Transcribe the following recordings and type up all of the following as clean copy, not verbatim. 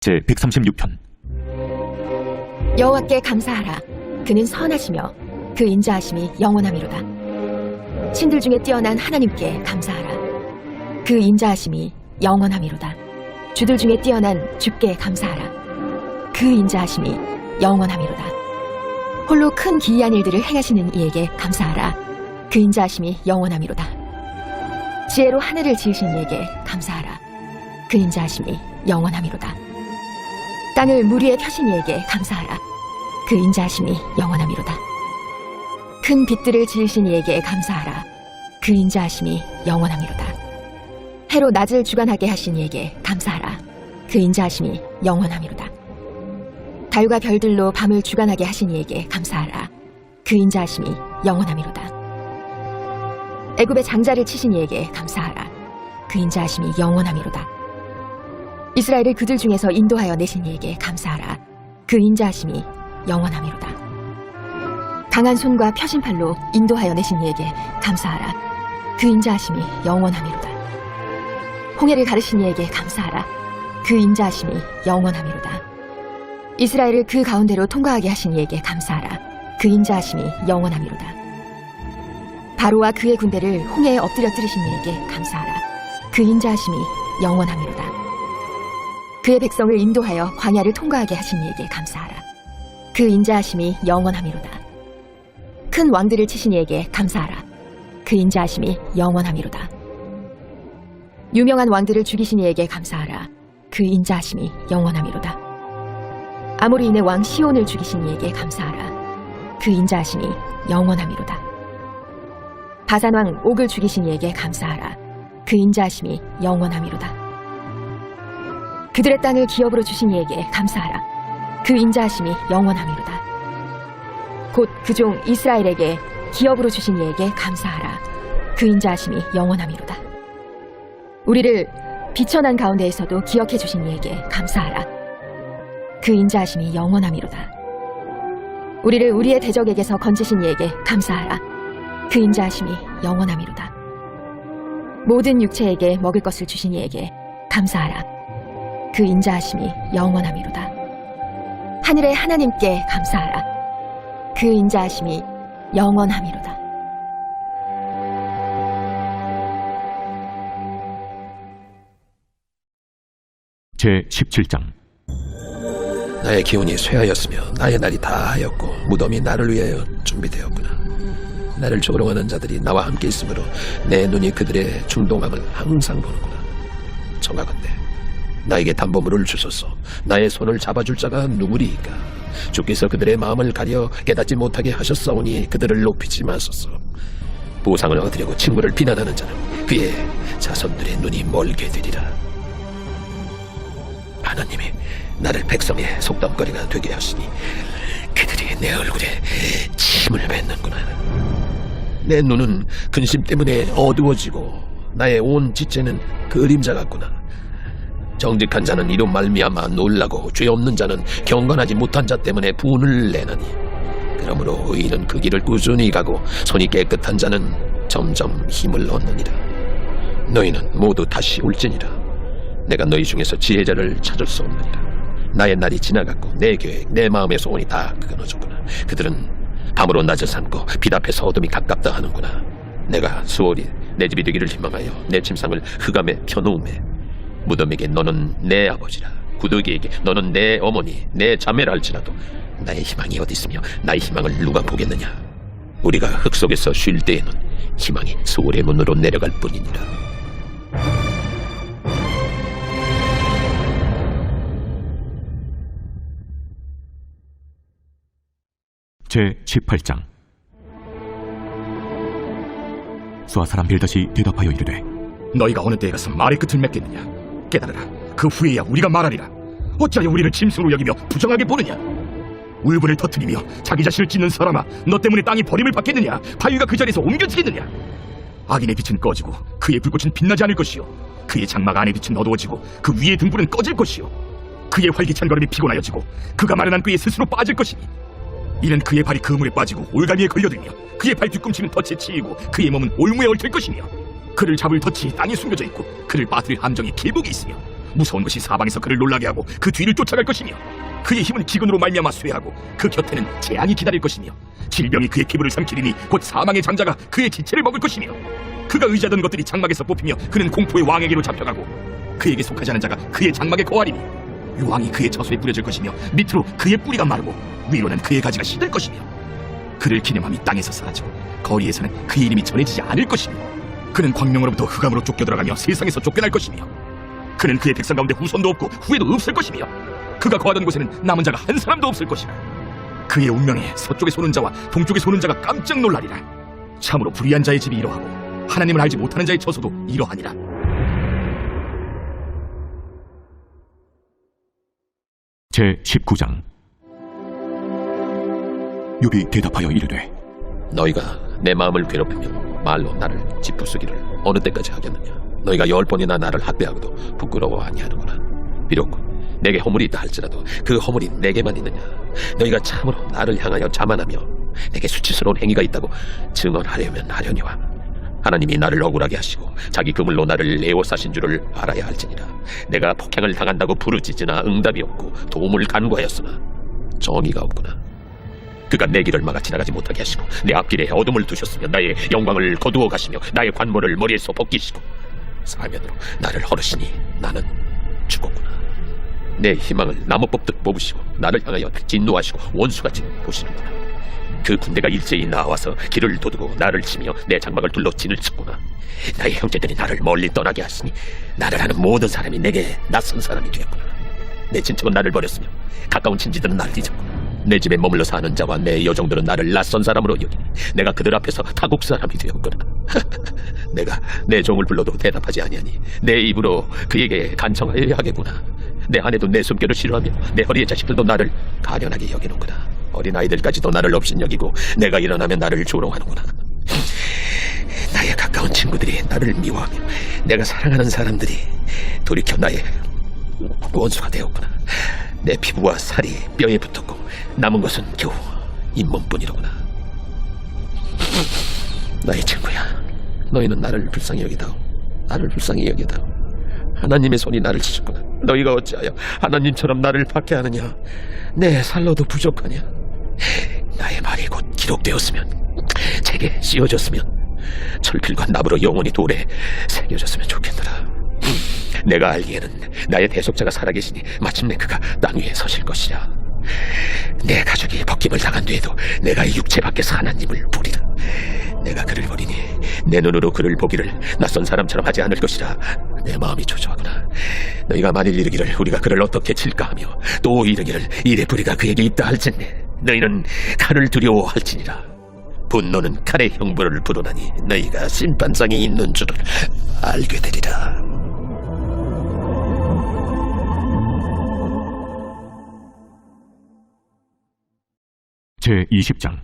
제136편. 여호와께 감사하라. 그는 선하시며 그 인자하심이 영원하미로다. 신들 중에 뛰어난 하나님께 감사하라. 그 인자하심이 영원하미로다. 주들 중에 뛰어난 주께 감사하라. 그 인자하심이 영원하미로다. 홀로 큰 기이한 일들을 행하시는 이에게 감사하라. 그 인자하심이 영원하미로다. 지혜로 하늘을 지으신 이에게 감사하라. 그 인자하심이 영원하미로다. 땅을 물 위에 펴신 이에게 감사하라. 그 인자하심이 영원하미로다. 큰 빛들을 지으신 이에게 감사하라. 그 인자하심이 영원하미로다. 해로 낮을 주관하게 하신 이에게 감사하라. 그 인자하심이 영원하미로다. 달과 별들로 밤을 주관하게 하신 이에게 감사하라. 그 인자하심이 영원하미로다. 애굽의 장자를 치신 이에게 감사하라. 그 인자하심이 영원하미로다. 이스라엘을 그들 중에서 인도하여 내신 이에게 감사하라. 그 인자하심이 영원하미로다. 강한 손과 펴신 팔로 인도하여 내신 이에게 감사하라. 그 인자하심이 영원하미로다. 홍해를 가르신 이에게 감사하라. 그 인자하심이 영원하미로다. 이스라엘을 그 가운데로 통과하게 하신 이에게 감사하라. 그 인자하심이 영원하미로다. 바로와 그의 군대를 홍해에 엎드려뜨리신 이에게 감사하라. 그 인자하심이 영원하미로다. 그의 백성을 인도하여 광야를 통과하게 하신 이에게 감사하라. 그 인자하심이 영원하미로다. 큰 왕들을 치신 이에게 감사하라. 그 인자하심이 영원하미로다. 유명한 왕들을 죽이신 이에게 감사하라. 그 인자하심이 영원하미로다. 아모리인의 왕 시온을 죽이신 이에게 감사하라. 그 인자하심이 영원하미로다. 바산 왕 옥을 죽이신 이에게 감사하라. 그 인자하심이 영원하미로다. 그들의 땅을 기업으로 주신 이에게 감사하라. 그 인자하심이 영원하미로다. 곧 그 종 이스라엘에게 기업으로 주신 이에게 감사하라. 그 인자하심이 영원하미로다. 우리를 비천한 가운데에서도 기억해 주신 이에게 감사하라. 그 인자하심이 영원하미로다. 우리를 우리의 대적에게서 건지신 이에게 감사하라. 그 인자하심이 영원하미로다. 모든 육체에게 먹을 것을 주신 이에게 감사하라. 그 인자하심이 영원하미로다. 하늘의 하나님께 감사하라. 그 인자하심이 영원하미로다. 제17장. 나의 기운이 쇠하였으며 나의 날이 다하였고 무덤이 나를 위하여 준비되었구나. 나를 조롱하는 자들이 나와 함께 있으므로 내 눈이 그들의 충동함을 항상 보는구나. 청하건대 나에게 담보물을 주소서. 나의 손을 잡아줄 자가 누구리이까? 주께서 그들의 마음을 가려 깨닫지 못하게 하셨사오니 그들을 높이지 마소서. 보상을 얻으려고 친구를 비난하는 자는 그의 자손들의 눈이 멀게 되리라. 하나님이 나를 백성의 속담거리가 되게 하시니 그들이 내 얼굴에 침을 뱉는구나. 내 눈은 근심 때문에 어두워지고 나의 온 지체는 그림자 같구나. 정직한 자는 이로 말미암아 놀라고 죄 없는 자는 경건하지 못한 자 때문에 분을 내나니 그러므로 의인은 그 길을 꾸준히 가고 손이 깨끗한 자는 점점 힘을 얻느니라. 너희는 모두 다시 올지니라. 내가 너희 중에서 지혜자를 찾을 수 없느니라. 나의 날이 지나갔고 내 계획 내 마음의 소원이 다 끊어졌구나. 그들은 밤으로 낮을 삼고 빛 앞에서 어둠이 가깝다 하는구나. 내가 수월이 내 집이 되기를 희망하여 내 침상을 흑암에 펴놓음에 무덤에게 너는 내 아버지라 구더기에게 너는 내 어머니 내 자매라 할지라도 나의 희망이 어디 있으며 나의 희망을 누가 보겠느냐. 우리가 흙 속에서 쉴 때에는 희망이 수월의 문으로 내려갈 뿐이니라. 제18장. 수아 사람 빌닷이 대답하여 이르되 너희가 어느 때에 가서 말의 끝을 맺겠느냐. 깨달으라. 그 후에야 우리가 말하리라. 어찌하여 우리를 짐승으로 여기며 부정하게 보느냐. 울분을 터뜨리며 자기 자신을 찢는 사람아, 너 때문에 땅이 버림을 받겠느냐. 바위가 그 자리에서 옮겨지겠느냐. 악인의 빛은 꺼지고 그의 불꽃은 빛나지 않을 것이요 그의 장막 안의 빛은 어두워지고 그 위의 등불은 꺼질 것이요 그의 활기찬 걸음이 피곤하여지고 그가 마련한 꾀에 스스로 빠질 것이니 이는 그의 발이 그물에 빠지고 올가미에 걸려들며 그의 발 뒤꿈치는 덫에 치이고 그의 몸은 올무에 얽힐 것이며 그를 잡을 덫이 땅에 숨겨져 있고 그를 빠뜨릴 함정이 길목에 있으며 무서운 것이 사방에서 그를 놀라게 하고 그 뒤를 쫓아갈 것이며 그의 힘은 기근으로 말미암아 쇠하고 그 곁에는 재앙이 기다릴 것이며 질병이 그의 피부를 삼키리니 곧 사망의 장자가 그의 지체를 먹을 것이며 그가 의지하던 것들이 장막에서 뽑히며 그는 공포의 왕에게로 잡혀가고 그에게 속하지 않은 자가 그의 장막에 거하리니 유황이 그의 처소에 뿌려질 것이며 밑으로 그의 뿌리가 마르고 위로는 그의 가지가 시들 것이며 그를 기념함이 땅에서 사라져 거리에서는 그의 이름이 전해지지 않을 것이며 그는 광명으로부터 흑암으로 쫓겨들어가며 세상에서 쫓겨날 것이며 그는 그의 백성 가운데 후손도 없고 후회도 없을 것이며 그가 거하던 곳에는 남은 자가 한 사람도 없을 것이라. 그의 운명에 서쪽에 소는 자와 동쪽에 소는 자가 깜짝 놀라리라. 참으로 불의한 자의 집이 이러하고 하나님을 알지 못하는 자의 처소도 이러하니라. 제19장. 욥이 대답하여 이르되 너희가 내 마음을 괴롭히며 말로 나를 짓부수기를 어느 때까지 하겠느냐. 너희가 10번이나 나를 학대하고도 부끄러워 아니하는구나. 비록 내게 허물이 있다 할지라도 그 허물이 내게만 있느냐. 너희가 참으로 나를 향하여 자만하며 내게 수치스러운 행위가 있다고 증언하려면 하려니와 하나님이 나를 억울하게 하시고 자기 그물로 나를 에워싸신 줄을 알아야 할지니라. 내가 폭행을 당한다고 부르짖으나 응답이 없고 도움을 간구하였으나 정의가 없구나. 그가 내 길을 막아 지나가지 못하게 하시고 내 앞길에 어둠을 두셨으며 나의 영광을 거두어 가시며 나의 관모를 머리에서 벗기시고 사면으로 나를 허르시니 나는 죽었구나. 내 희망을 나무 뽑듯 뽑으시고 나를 향하여 진노하시고 원수같이 보시는구나. 그 군대가 일제히 나와서 길을 도두고 나를 치며 내 장막을 둘러 진을 쳤구나. 나의 형제들이 나를 멀리 떠나게 하시니 나를 아는 모든 사람이 내게 낯선 사람이 되었구나. 내 친척은 나를 버렸으며 가까운 친지들은 나를 잊었구나. 내 집에 머물러 사는 자와 내 여종들은 나를 낯선 사람으로 여기니 내가 그들 앞에서 타국 사람이 되었구나. 내가 내 종을 불러도 대답하지 아니하니 내 입으로 그에게 간청하여야 하겠구나. 내 아내도 내 숨결을 싫어하며 내 허리의 자식들도 나를 가련하게 여기는구나. 어린아이들까지도 나를 업신여기고 내가 일어나면 나를 조롱하는구나. 나의 가까운 친구들이 나를 미워하며 내가 사랑하는 사람들이 돌이켜 나의 원수가 되었구나. 내 피부와 살이 뼈에 붙었고 남은 것은 겨우 잇몸뿐이로구나. 나의 친구야, 너희는 나를 불쌍히 여기다오. 나를 불쌍히 여기다오. 하나님의 손이 나를 치셨구나. 너희가 어찌하여 하나님처럼 나를 박해하느냐. 내 살로도 부족하냐. 나의 말이 곧 기록되었으면, 책에 씌워졌으면, 철필과 나무로 영원히 돌에 새겨졌으면 좋겠노라. 내가 알기에는 나의 대속자가 살아계시니 마침내 그가 땅 위에 서실 것이라. 내 가족이 벗김을 당한 뒤에도 내가 이 육체 밖에서 하나님을 보리라. 내가 그를 보리니 내 눈으로 그를 보기를 낯선 사람처럼 하지 않을 것이라. 내 마음이 초조하구나. 너희가 만일 이르기를 우리가 그를 어떻게 칠까 하며 또 이르기를 이래 뿌리가 그에게 있다 할진대 너희는 칼을 두려워할지니라. 분노는 칼의 형벌을 부르나니 너희가 심판상에 있는 줄을 알게 되리라. 제20장.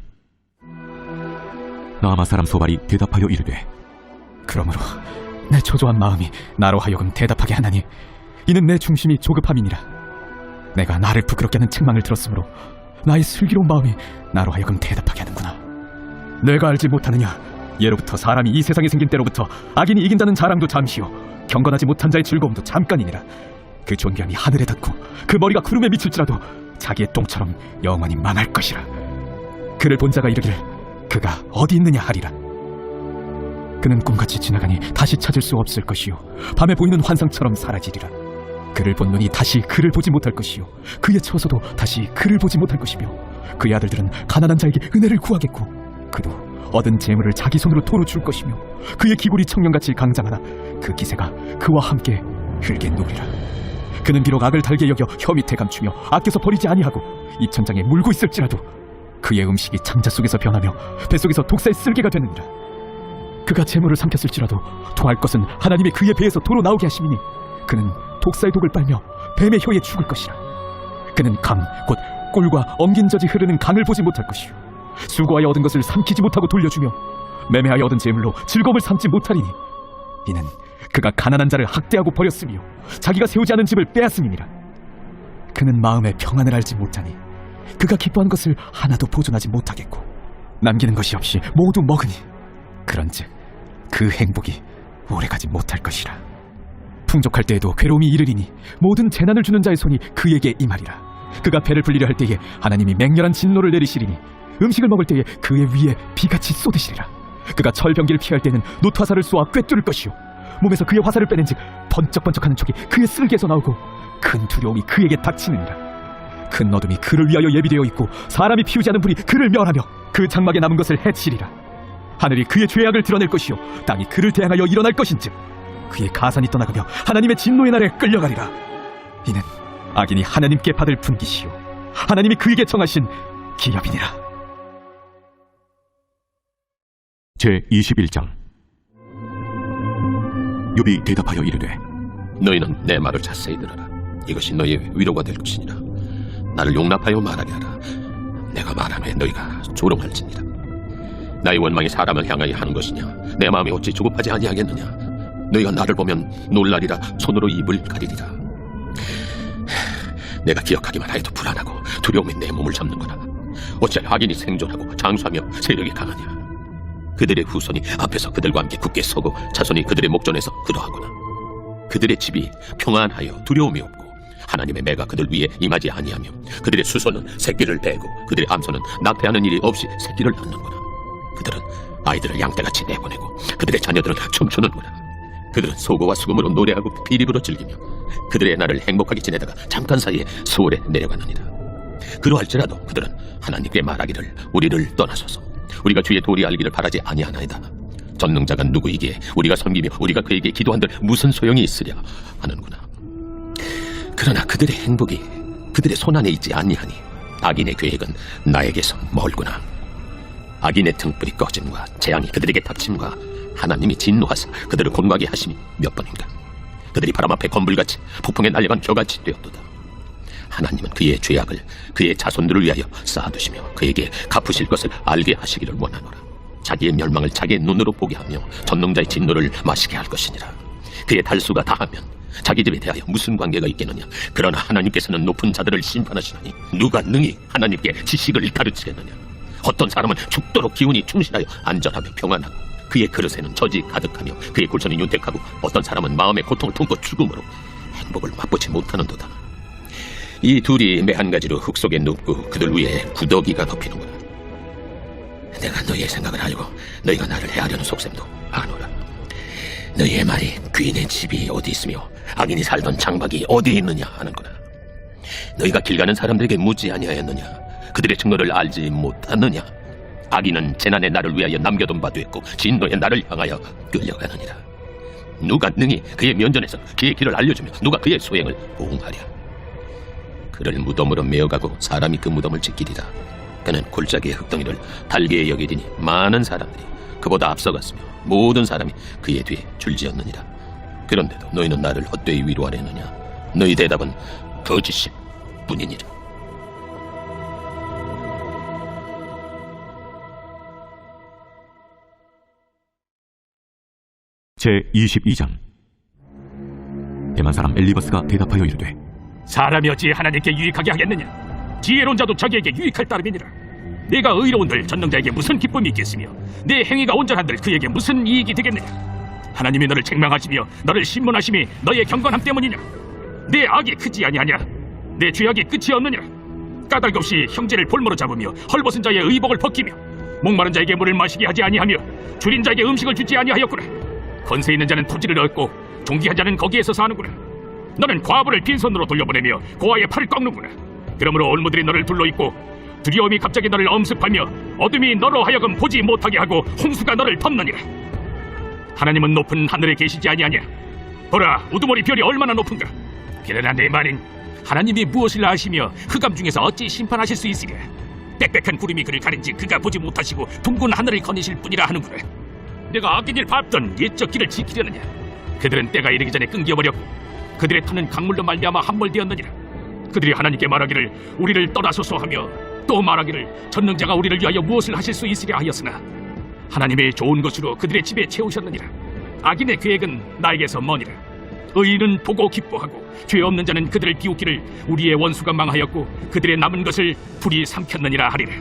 나아마 사람 소발이 대답하여 이르되 그러므로 내 초조한 마음이 나로 하여금 대답하게 하나니 이는 내 중심이 조급함이니라. 내가 나를 부끄럽게 하는 책망을 들었으므로 나의 슬기로운 마음이 나로 하여금 대답하게 하는구나. 내가 알지 못하느냐. 예로부터 사람이 이 세상에 생긴 때로부터 악인이 이긴다는 자랑도 잠시요 경건하지 못한 자의 즐거움도 잠깐이니라. 그 존귀함이 하늘에 닿고 그 머리가 구름에 미칠지라도 자기의 똥처럼 영원히 망할 것이라. 그를 본 자가 이르기를 그가 어디 있느냐 하리라. 그는 꿈같이 지나가니 다시 찾을 수 없을 것이요 밤에 보이는 환상처럼 사라지리라. 그를 본 눈이 다시 그를 보지 못할 것이요 그의 처소도 다시 그를 보지 못할 것이며 그의 아들들은 가난한 자에게 은혜를 구하겠고 그도 얻은 재물을 자기 손으로 도로 줄 것이며 그의 기골이 청년같이 강장하나 그 기세가 그와 함께 흙에 누리라. 그는 비록 악을 달게 여겨 혀 밑에 감추며 아껴서 버리지 아니하고 이 천장에 물고 있을지라도 그의 음식이 창자 속에서 변하며 뱃속에서 독사의 쓸개가 되느니라. 그가 재물을 삼켰을지라도 토할 것은 하나님이 그의 배에서 도로 나오게 하심이니 그는 독사의 독을 빨며 뱀의 혀에 죽을 것이라. 그는 강 곧 꿀과 엉긴 젖이 흐르는 강을 보지 못할 것이요 수고하여 얻은 것을 삼키지 못하고 돌려주며 매매하여 얻은 재물로 즐거움을 삼지 못하리니 이는 그가 가난한 자를 학대하고 버렸으며 자기가 세우지 않은 집을 빼앗음이니라. 그는 마음의 평안을 알지 못하니 그가 기뻐한 것을 하나도 보존하지 못하겠고 남기는 것이 없이 모두 먹으니 그런즉 그 행복이 오래가지 못할 것이라. 풍족할 때에도 괴로움이 이르리니 모든 재난을 주는 자의 손이 그에게 임하리라. 그가 배를 불리려 할 때에 하나님이 맹렬한 진노를 내리시리니 음식을 먹을 때에 그의 위에 비같이 쏟으시리라. 그가 철병기를 피할 때는 놋화살을 쏘아 꿰뚫을 것이요 몸에서 그의 화살을 빼낸즉 번쩍번쩍하는 촉이 그의 쓸개에서 나오고 큰 두려움이 그에게 닥치느니라. 큰 어둠이 그를 위하여 예비되어 있고 사람이 피우지 않은 불이 그를 멸하며 그 장막에 남은 것을 해치리라. 하늘이 그의 죄악을 드러낼 것이요 땅이 그를 대항하여 일어날 것인즉 그의 가산이 떠나가며 하나님의 진노의 날에 끌려가리라. 이는 악인이 하나님께 받을 분깃이요 하나님이 그에게 정하신 기업이니라. 제21장. 욥이 대답하여 이르되 너희는 내 말을 자세히 들어라. 이것이 너희의 위로가 될 것이니라. 나를 용납하여 말하게 하라. 내가 말한 후에 너희가 조롱할지니라. 나의 원망이 사람을 향하여 하는 것이냐? 내 마음이 어찌 조급하지 아니하겠느냐? 너희가 나를 보면 놀라리라. 손으로 입을 가리리라. 내가 기억하기만 하여도 불안하고 두려움이 내 몸을 잡는구나. 어찌하여 악인이 생존하고 장수하며 세력이 강하냐? 그들의 후손이 앞에서 그들과 함께 굳게 서고 자손이 그들의 목전에서 그러하구나. 그들의 집이 평안하여 두려움이 없고 하나님의 매가 그들 위에 임하지 아니하며 그들의 수소는 새끼를 베고 그들의 암소는 낙태하는 일이 없이 새끼를 낳는구나. 그들은 아이들을 양떼같이 내보내고 그들의 자녀들은 춤추는구나. 그들은 소고와 수금으로 노래하고 비립으로 즐기며 그들의 날을 행복하게 지내다가 잠깐 사이에 수월에 내려가느니라. 그러할지라도 그들은 하나님께 말하기를 우리를 떠나소서. 우리가 주의 도리 알기를 바라지 아니하나이다. 전능자가 누구이기에 우리가 섬기며 우리가 그에게 기도한들 무슨 소용이 있으랴 하는구나. 그러나 그들의 행복이 그들의 손안에 있지 아니하니 악인의 계획은 나에게서 멀구나. 악인의 등불이 꺼짐과 재앙이 그들에게 닥침과 하나님이 진노하사 그들을 곤고하게 하심이 몇 번인가. 그들이 바람 앞에 건불같이 폭풍에 날려간 겨같이 되었도다. 하나님은 그의 죄악을 그의 자손들을 위하여 쌓아두시며 그에게 갚으실 것을 알게 하시기를 원하노라. 자기의 멸망을 자기의 눈으로 보게 하며 전능자의 진노를 마시게 할 것이니라. 그의 달수가 다하면 자기 집에 대하여 무슨 관계가 있겠느냐. 그러나 하나님께서는 높은 자들을 심판하시나니 누가 능히 하나님께 지식을 가르치겠느냐. 어떤 사람은 죽도록 기운이 충실하여 안전하며 평안하고 그의 그릇에는 젖이 가득하며 그의 골천이 윤택하고 어떤 사람은 마음의 고통을 품고 죽음으로 행복을 맛보지 못하는도다. 이 둘이 매 한 가지로 흙 속에 눕고 그들 위에 구더기가 덮이는구나. 내가 너희의 생각을 알고 너희가 나를 해하려는 속셈도 아노라. 너희의 말이 귀인의 집이 어디 있으며 악인이 살던 장막이 어디 있느냐 하는구나. 너희가 길 가는 사람들에게 묻지 아니하였느냐. 그들의 증거를 알지 못하느냐. 악인은 재난의 날을 위하여 남겨둔 바 됐고 진노의 날을 향하여 끌려가느니라. 누가 능히 그의 면전에서 그의 길을 알려주며 누가 그의 소행을 보응하랴. 그를 무덤으로 메어가고 사람이 그 무덤을 지키리라. 그는 골짜기의 흙덩이를 달게 여기리니 많은 사람들이 그보다 앞서갔으며 모든 사람이 그의 뒤에 줄지었느니라. 그런데도 너희는 나를 헛되이 위로하려느냐. 너희 대답은 거짓일 뿐이니라. 제22장. 대만 사람 엘리버스가 대답하여 이르되 사람이 어찌 하나님께 유익하게 하겠느냐. 지혜로운 자도 자기에게 유익할 따름이니라. 내가 의로운들 전능자에게 무슨 기쁨이 있겠으며 내 행위가 온전한들 그에게 무슨 이익이 되겠느냐. 하나님이 너를 책망하시며 너를 신문하심이 너의 경건함 때문이냐. 내 악이 크지 아니하냐. 내 죄악이 끝이 없느냐. 까닭 없이 형제를 볼모로 잡으며 헐벗은 자의 의복을 벗기며 목마른 자에게 물을 마시게 하지 아니하며 줄인 자에게 음식을 주지 아니하였구나. 건세 있는 자는 토지를 얻고 종기한 자는 거기에서 사는구나. 너는 과부를 빈손으로 돌려보내며 고아의 팔을 꺾는구나. 그러므로 올무들이 너를 둘러있고 두려움이 갑자기 너를 엄습하며 어둠이 너로 하여금 보지 못하게 하고 홍수가 너를 덮느니라. 하나님은 높은 하늘에 계시지 아니하냐. 보라, 우두머리 별이 얼마나 높은가. 그러나 내 말은 하나님이 무엇을 아시며 흑암 중에서 어찌 심판하실 수 있으랴. 빽빽한 구름이 그를 가린지 그가 보지 못하시고 둥근 하늘을 거니실 뿐이라 하는구나. 내가 악인을 밟던 옛적 길을 지키려느냐. 그들은 때가 이르기 전에 끊겨버렸고 그들의 터는 강물로 말미암아 함몰되었느니라. 그들이 하나님께 말하기를 우리를 떠나소서 하며 또 말하기를 전능자가 우리를 위하여 무엇을 하실 수 있으랴 하였으나 하나님의 좋은 것으로 그들의 집에 채우셨느니라. 악인의 계획은 나에게서 머니라. 의인은 보고 기뻐하고 죄 없는 자는 그들을 비웃기를 우리의 원수가 망하였고 그들의 남은 것을 불이 삼켰느니라 하리라.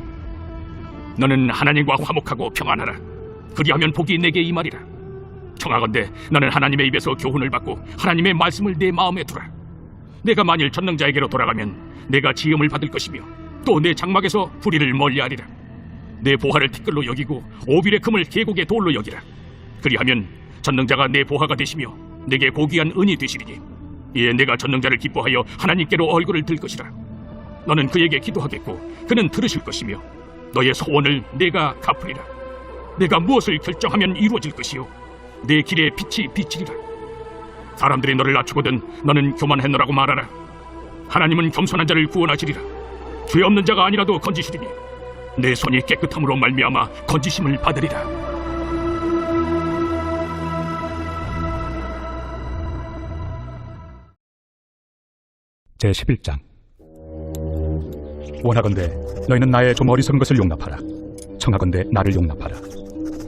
너는 하나님과 화목하고 평안하라. 그리하면 복이 내게 임하리라. 청하건대 나는 하나님의 입에서 교훈을 받고 하나님의 말씀을 내 마음에 두라. 내가 만일 전능자에게로 돌아가면 내가 지음을 받을 것이며 또 내 장막에서 불의를 멀리하리라. 내 보화를 티끌로 여기고 오빌의 금을 계곡의 돌로 여기라. 그리하면 전능자가 내 보화가 되시며 내게 고귀한 은이 되시리니 이에 내가 전능자를 기뻐하여 하나님께로 얼굴을 들 것이라. 너는 그에게 기도하겠고 그는 들으실 것이며 너의 소원을 내가 갚으리라. 내가 무엇을 결정하면 이루어질 것이요 내 길에 빛이 비치리라. 사람들이 너를 낮추거든 너는 교만했노라고 말하라. 하나님은 겸손한 자를 구원하시리라. 죄 없는 자가 아니라도 건지시리니 내 손이 깨끗함으로 말미암아 건지심을 받으리라. 제11장. 원하건대 너희는 나의 좀 어리석은 것을 용납하라. 청하건대 나를 용납하라.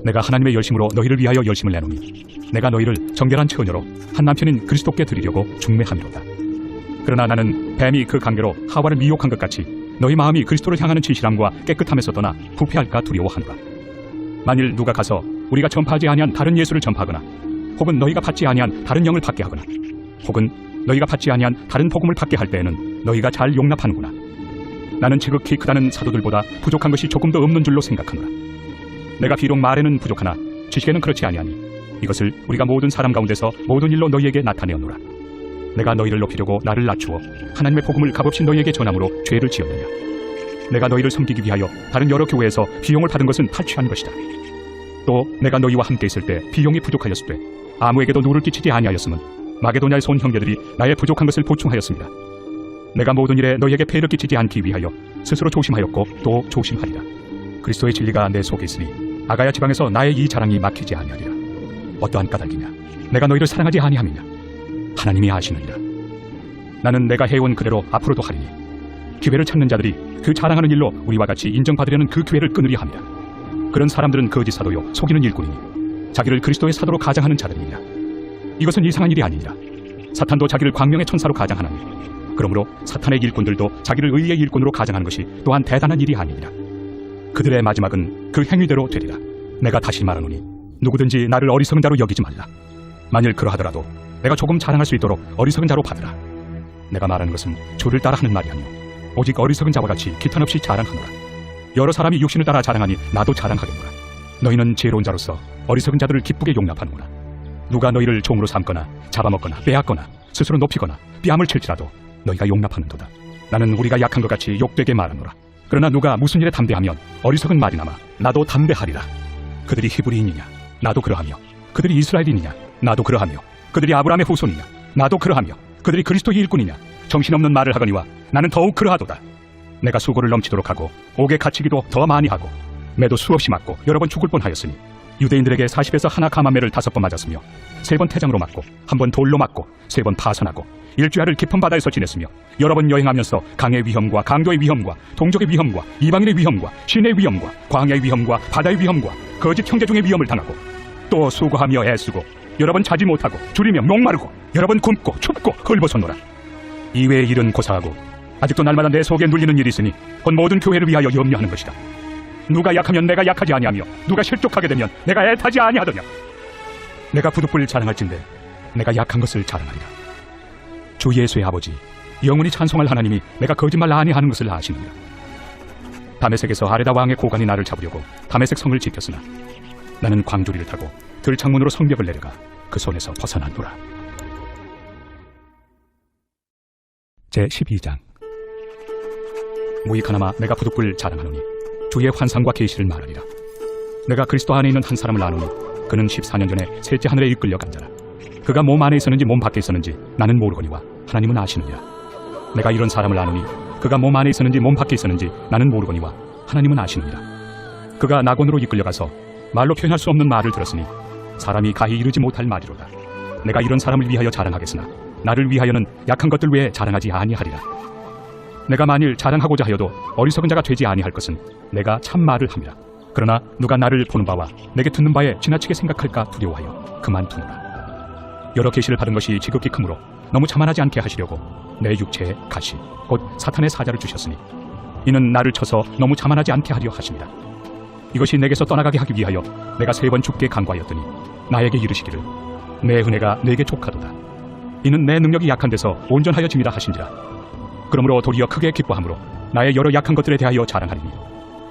내가 하나님의 열심으로 너희를 위하여 열심을 내노니 내가 너희를 정결한 처녀로 한 남편인 그리스도께 드리려고 중매함이로다. 그러나 나는 뱀이 그 관계로 하와를 미혹한 것 같이 너희 마음이 그리스도를 향하는 진실함과 깨끗함에서 떠나 부패할까 두려워하노라. 만일 누가 가서 우리가 전파하지 아니한 다른 예수를 전파하거나 혹은 너희가 받지 아니한 다른 영을 받게 하거나 혹은 너희가 받지 아니한 다른 복음을 받게 할 때에는 너희가 잘 용납하는구나. 나는 지극히 크다는 사도들보다 부족한 것이 조금도 없는 줄로 생각하노라. 내가 비록 말에는 부족하나 지식에는 그렇지 아니하니 이것을 우리가 모든 사람 가운데서 모든 일로 너희에게 나타내었노라. 내가 너희를 높이려고 나를 낮추어 하나님의 복음을 값없이 너희에게 전함으로 죄를 지었느냐. 내가 너희를 섬기기 위하여 다른 여러 교회에서 비용을 받은 것은 탈취한 것이다. 또 내가 너희와 함께 있을 때 비용이 부족하였을 때 아무에게도 누를 끼치지 아니하였음은 마게도냐에서 온 형제들이 나의 부족한 것을 보충하였습니다. 내가 모든 일에 너희에게 폐를 끼치지 않기 위하여 스스로 조심하였고 또 조심하리라. 그리스도의 진리가 내 속에 있으니 아가야 지방에서 나의 이 자랑이 막히지 아니하리라. 어떠한 까닭이냐? 내가 너희를 사랑하지 아니함이냐? 하나님이 아시느니라. 나는 내가 해온 그대로 앞으로도 하리니 기회를 찾는 자들이 그 자랑하는 일로 우리와 같이 인정받으려는 그 기회를 끊으려 함이라. 그런 사람들은 거짓 사도요 속이는 일꾼이니 자기를 그리스도의 사도로 가장하는 자들이니라. 이것은 이상한 일이 아니니라. 사탄도 자기를 광명의 천사로 가장하나니 그러므로 사탄의 일꾼들도 자기를 의의 일꾼으로 가장하는 것이 또한 대단한 일이 아니니라. 그들의 마지막은 그 행위대로 되리라. 내가 다시 말하노니 누구든지 나를 어리석은 자로 여기지 말라. 만일 그러하더라도 내가 조금 자랑할 수 있도록 어리석은 자로 받으라. 내가 말하는 것은 주를 따라 하는 말이 아니오 오직 어리석은 자와 같이 기탄 없이 자랑하노라. 여러 사람이 육신을 따라 자랑하니 나도 자랑하겠노라. 너희는 지혜로운 자로서 어리석은 자들을 기쁘게 용납하는구나. 누가 너희를 종으로 삼거나 잡아먹거나 빼앗거나 스스로 높이거나 뺨을 칠지라도 너희가 용납하는도다. 나는 우리가 약한 것 같이 욕되게 말하노라. 그러나 누가 무슨 일에 담대하면 어리석은 말이나마 나도 담대하리라. 그들이 히브리인이냐? 나도 그러하며 그들이 이스라엘인이냐? 나도 그러하며 그들이 아브라함의 후손이냐? 나도 그러하며 그들이 그리스도의 일꾼이냐? 정신없는 말을 하거니와 나는 더욱 그러하도다. 내가 수고를 넘치도록 하고 옥에 갇히기도 더 많이 하고 매도 수없이 맞고 여러 번 죽을 뻔하였으니 유대인들에게 40에서 하나 가마매를 5번 맞았으며 3번 태장으로 맞고 1번 돌로 맞고 3번 파선하고 일주야를 깊은 바다에서 지냈으며 여러 번 여행하면서 강의 위험과 강도의 위험과 동족의 위험과 이방인의 위험과 신의 위험과 광야의 위험과 바다의 위험과 거짓 형제 중의 위험을 당하고 또 수고하며 애쓰고 여러 번 자지 못하고 줄이며 목마르고 여러 번 굶고 춥고 헐벗었노라. 이외의 일은 고사하고 아직도 날마다 내 속에 눌리는 일이 있으니 곧 모든 교회를 위하여 염려하는 것이다. 누가 약하면 내가 약하지 아니하며 누가 실족하게 되면 내가 애타지 아니하더냐. 내가 부득불 자랑할진대 내가 약한 것을 자랑하리라. 주 예수의 아버지 영원히 찬송할 하나님이 내가 거짓말 아니하는 것을 아시느니라. 다메섹에서 아레다 왕의 고관이 나를 잡으려고 다메섹 성을 지켰으나 나는 광주리를 타고 들창문으로 성벽을 내려가 그 손에서 벗어났노라. 제12장. 무익하나마 내가 부득불 자랑하노니 주의 환상과 계시를 말하리라. 내가 그리스도 안에 있는 한 사람을 아노니 그는 14년 전에 셋째 하늘에 이끌려 간 자라. 그가 몸 안에 있었는지 몸 밖에 있었는지 나는 모르거니와 하나님은 아시느니라. 내가 이런 사람을 아노니 그가 몸 안에 있었는지 몸 밖에 있었는지 나는 모르거니와 하나님은 아시느니라. 그가 낙원으로 이끌려가서 말로 표현할 수 없는 말을 들었으니 사람이 가히 이르지 못할 말이로다. 내가 이런 사람을 위하여 자랑하겠으나 나를 위하여는 약한 것들 외에 자랑하지 아니하리라. 내가 만일 자랑하고자 하여도 어리석은 자가 되지 아니할 것은 내가 참 말을 함이라. 그러나 누가 나를 보는 바와 내게 듣는 바에 지나치게 생각할까 두려워하여 그만두노라. 여러 계시를 받은 것이 지극히 크므로 너무 자만하지 않게 하시려고 내 육체에 가시 곧 사탄의 사자를 주셨으니 이는 나를 쳐서 너무 자만하지 않게 하려 하십니다. 이것이 내게서 떠나가게 하기 위하여 내가 3번 주께 간구하였더니 나에게 이르시기를 내 은혜가 내게 족하도다. 이는 내 능력이 약한 데서 온전하여짐이라 하신지라. 그러므로 도리어 크게 기뻐함으로 나의 여러 약한 것들에 대하여 자랑하리니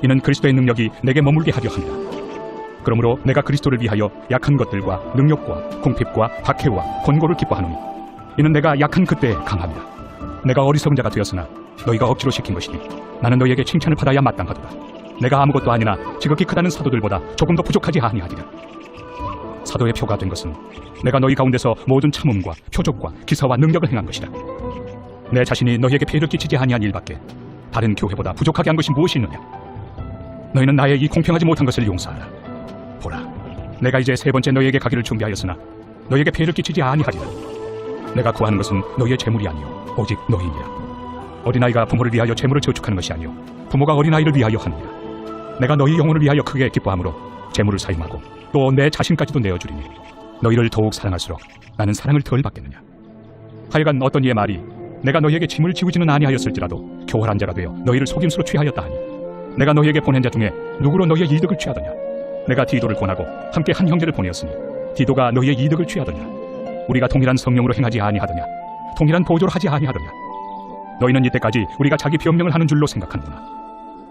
이는 그리스도의 능력이 내게 머물게 하려 함이라. 그러므로 내가 그리스도를 위하여 약한 것들과 능력과 궁핍과 박해와 권고를 기뻐하노니 이는 내가 약한 그때에 강함이라. 내가 어리석은 자가 되었으나 너희가 억지로 시킨 것이니 나는 너희에게 칭찬을 받아야 마땅하도다. 내가 아무것도 아니나 지극히 크다는 사도들보다 조금 더 부족하지 아니하리라. 사도의 표가 된 것은 내가 너희 가운데서 모든 참음과 표적과 기사와 능력을 행한 것이라. 내 자신이 너희에게 피해를 끼치지 아니한 일밖에 다른 교회보다 부족하게 한 것이 무엇이 있느냐. 너희는 나의 이 공평하지 못한 것을 용서하라. 보라, 내가 이제 3번째 너희에게 가기를 준비하였으나 너희에게 피해를 끼치지 아니하리라. 내가 구하는 것은 너희의 재물이 아니요 오직 너희니라. 어린아이가 부모를 위하여 재물을 저축하는 것이 아니요 부모가 어린아이를 위하여 하느니라. 내가 너희 영혼을 위하여 크게 기뻐함으로 재물을 사임하고 또 내 자신까지도 내어주리니 너희를 더욱 사랑할수록 나는 사랑을 덜 받겠느냐. 하여간 어떤 이의 말이 내가 너희에게 짐을 지우지는 아니하였을지라도 교활한 자가 되어 너희를 속임수로 취하였다 하니 내가 너희에게 보낸 자 중에 누구로 너희의 이득을 취하더냐. 내가 디도를 보내고 함께 한 형제를 보내었으니 디도가 너희의 이득을 취하더냐. 우리가 동일한 성령으로 행하지 아니하더냐. 동일한 보조를 하지 아니하더냐. 너희는 이때까지 우리가 자기 변명을 하는 줄로 생각하는구나.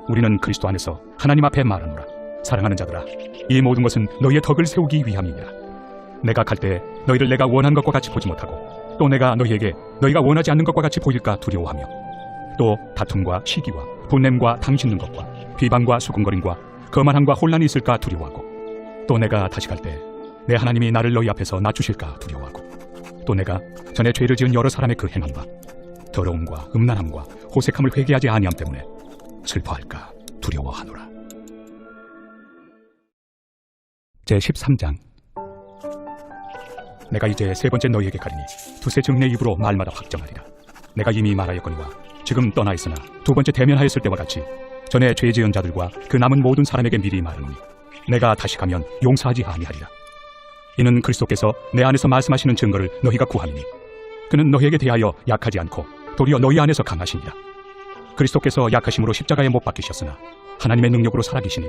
우리는 그리스도 안에서 하나님 앞에 말하노라. 사랑하는 자들아, 이 모든 것은 너희의 덕을 세우기 위함이니라. 내가 갈 때 너희를 내가 원한 것과 같이 보지 못하고 또 내가 너희에게 너희가 원하지 않는 것과 같이 보일까 두려워하며 또 다툼과 시기와 분냄과 당짓는 것과 비방과 수군거림과 거만함과 혼란이 있을까 두려워하고 또 내가 다시 갈 때 내 하나님이 나를 너희 앞에서 낮추실까 두려워하고 또 내가 전에 죄를 지은 여러 사람의 그 행함과 더러움과 음란함과 호색함을 회개하지 아니함 때문에 슬퍼할까 두려워하노라. 제13장. 내가 이제 3번째 너희에게 가리니 두세 증내 입으로 말마다 확정하리라. 내가 이미 말하였거니와 지금 떠나 있으나 2번째 대면하였을 때와 같이 전에 죄 지은 자들과 그 남은 모든 사람에게 미리 말하노니 내가 다시 가면 용서하지 아니하리라. 이는 그리스도께서 내 안에서 말씀하시는 증거를 너희가 구하리니 그는 너희에게 대하여 약하지 않고 도리어 너희 안에서 강하시니라. 그리스도께서 약하심으로 십자가에 못 박히셨으나 하나님의 능력으로 살아계시니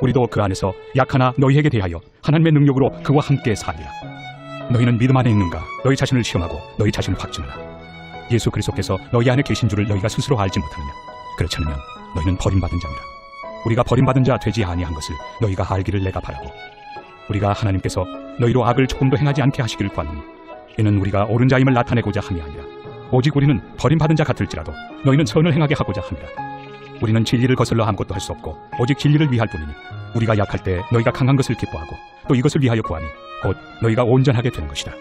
우리도 그 안에서 약하나 너희에게 대하여 하나님의 능력으로 그와 함께 살리라. 너희는 믿음 안에 있는가? 너희 자신을 시험하고 너희 자신을 확증하라. 예수 그리스도께서 너희 안에 계신 줄을 너희가 스스로 알지 못하느냐? 그렇지 않으면 너희는 버림받은 자니라. 우리가 버림받은 자 되지 아니한 것을 너희가 알기를 내가 바라고 우리가 하나님께서 너희로 악을 조금도 행하지 않게 하시기를 구하노니 이는 우리가 옳은 자임을 나타내고자 함이 아니라 오직 우리는 버림받은 자 같을지라도 너희는 선을 행하게 하고자 함이라. 우리는 진리를 거슬러 아무것도 할 수 없고 오직 진리를 위할 뿐이니 우리가 약할 때 너희가 강한 것을 기뻐하고 또 이것을 위하여 구하니 곧 너희가 온전하게 되는 것이다.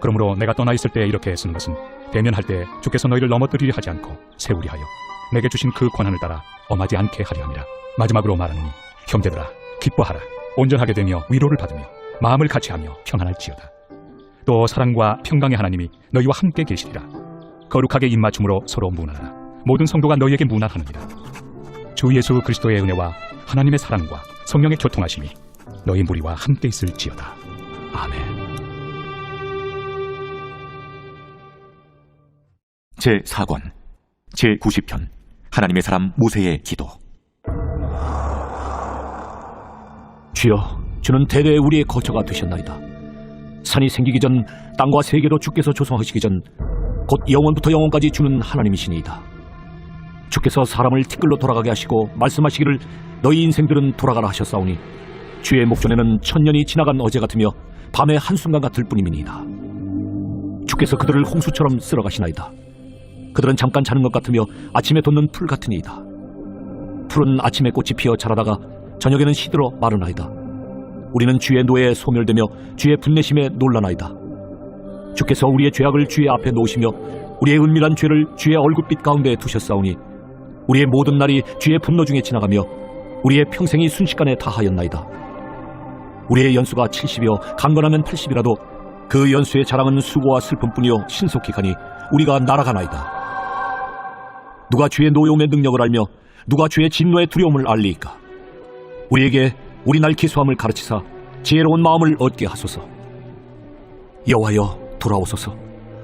그러므로 내가 떠나 있을 때 이렇게 쓰는 것은 대면할 때 주께서 너희를 넘어뜨리려 하지 않고 세우리 하여 내게 주신 그 권한을 따라 엄하지 않게 하려 함이라. 마지막으로 말하노니 형제들아 기뻐하라. 온전하게 되며 위로를 받으며 마음을 같이하며 평안할지어다. 또 사랑과 평강의 하나님이 너희와 함께 계시리라. 거룩하게 입맞춤으로 서로 문안하라. 모든 성도가 너희에게 문안하느니라. 주 예수 그리스도의 은혜와 하나님의 사랑과 성령의 교통하심이 너희 무리와 함께 있을지어다. 아멘. 제4권 제90편 하나님의 사람 모세의 기도. 주여, 주는 대대 우리의 거처가 되셨나이다. 산이 생기기 전 땅과 세계도 주께서 조성하시기 전 곧 영원부터 영원까지 주는 하나님이시니이다. 주께서 사람을 티끌로 돌아가게 하시고 말씀하시기를 너희 인생들은 돌아가라 하셨사오니 주의 목전에는 천년이 지나간 어제 같으며 밤의 한순간 같을 뿐임이니이다. 주께서 그들을 홍수처럼 쓸어가시나이다. 그들은 잠깐 자는 것 같으며 아침에 돋는 풀 같으니이다. 풀은 아침에 꽃이 피어 자라다가 저녁에는 시들어 마르나이다. 우리는 주의 노예에 소멸되며 주의 분내심에 놀라나이다. 주께서 우리의 죄악을 주의 앞에 놓으시며 우리의 은밀한 죄를 주의 얼굴빛 가운데 두셨사오니 우리의 모든 날이 주의 분노 중에 지나가며 우리의 평생이 순식간에 다하였나이다. 우리의 연수가 70이요 강건하면 80이라도 그 연수의 자랑은 수고와 슬픔뿐이요 신속히 가니 우리가 날아가나이다. 누가 주의 노여움의 능력을 알며 누가 주의 진노의 두려움을 알리이까? 우리에게 우리 날 기수함을 가르치사 지혜로운 마음을 얻게 하소서. 여호와여 돌아오소서.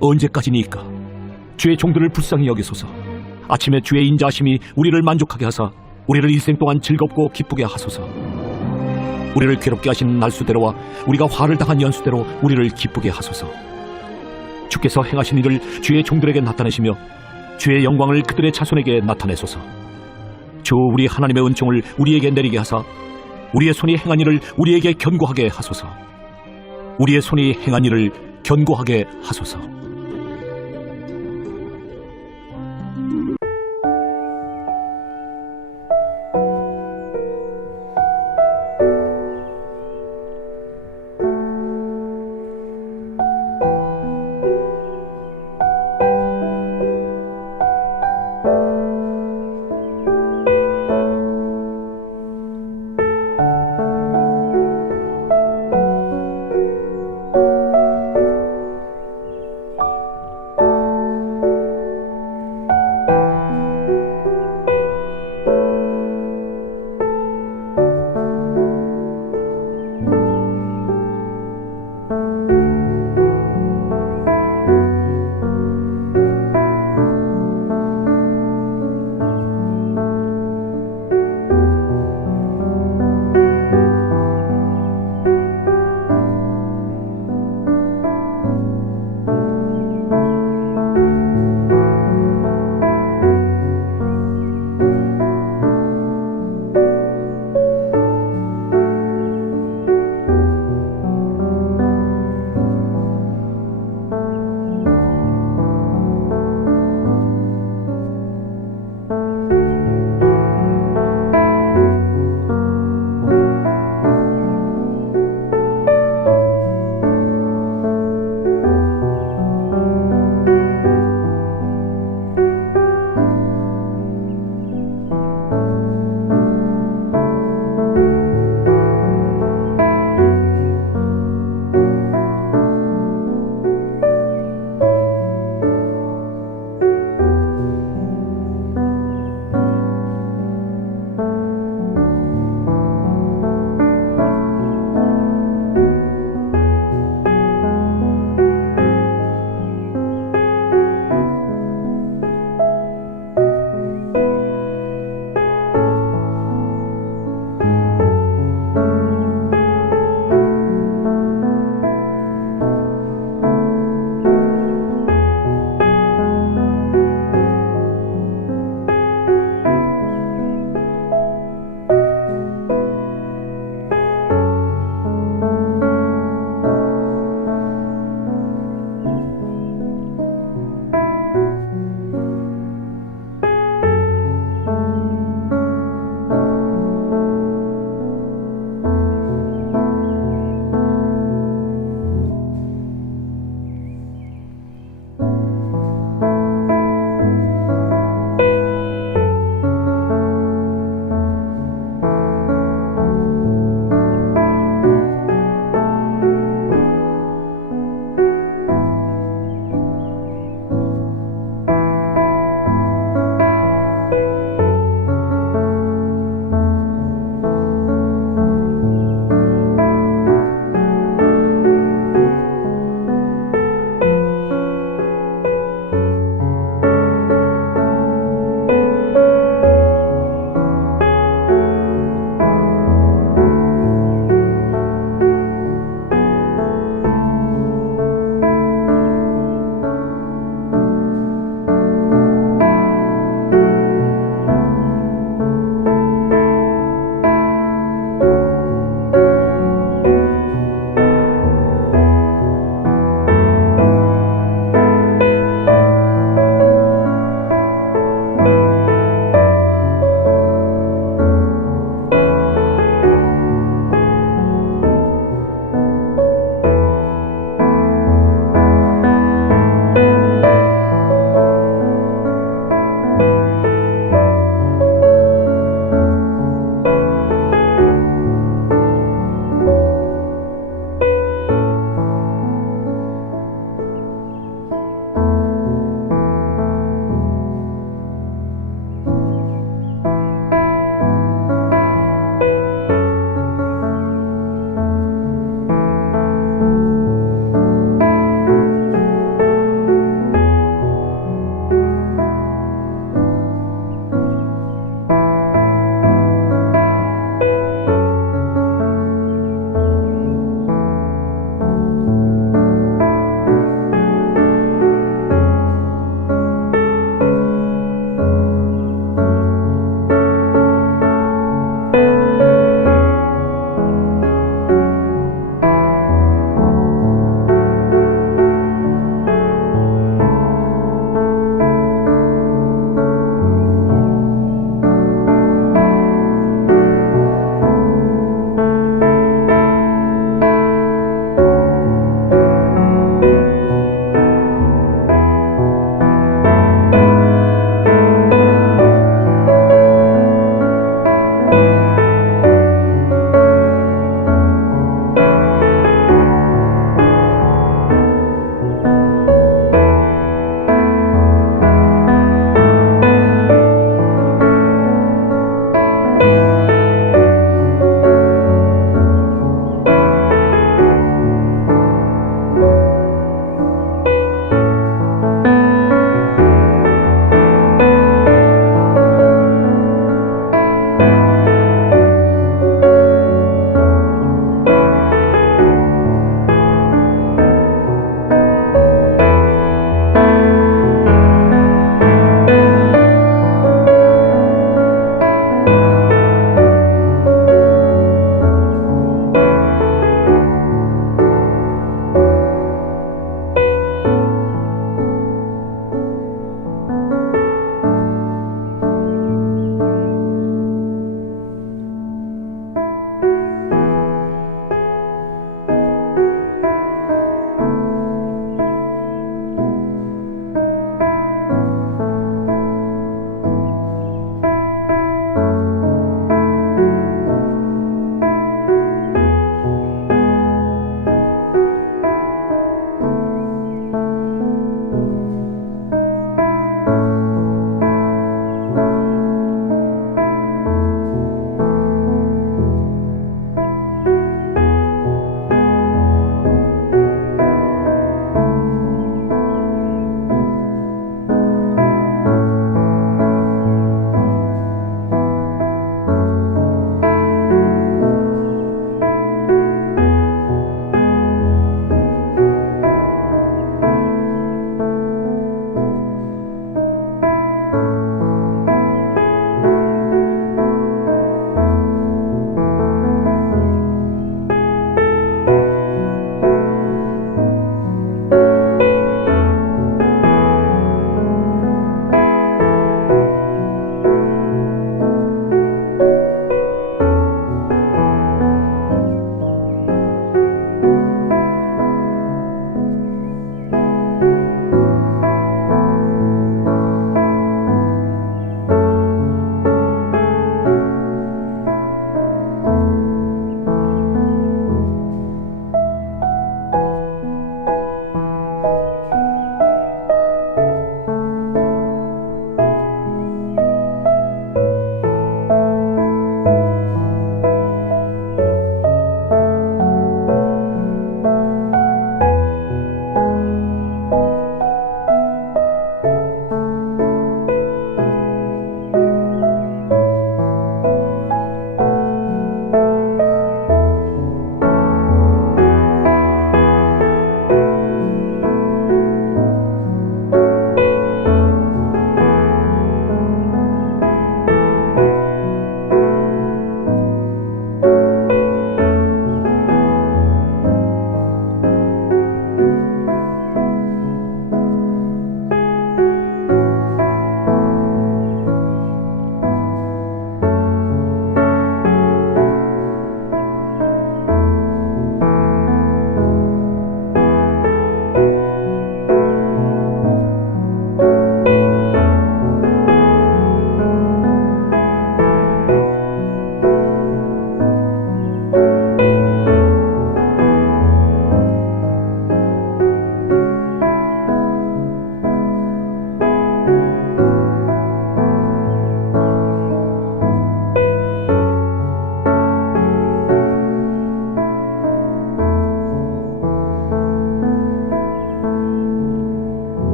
언제까지니이까? 주의 종들을 불쌍히 여기소서. 아침에 주의 인자하심이 우리를 만족하게 하사 우리를 일생 동안 즐겁고 기쁘게 하소서. 우리를 괴롭게 하신 날수대로와 우리가 화를 당한 연수대로 우리를 기쁘게 하소서. 주께서 행하신 일을 주의 종들에게 나타내시며 주의 영광을 그들의 자손에게 나타내소서. 주 우리 하나님의 은총을 우리에게 내리게 하사 우리의 손이 행한 일을 우리에게 견고하게 하소서. 우리의 손이 행한 일을 견고하게 하소서.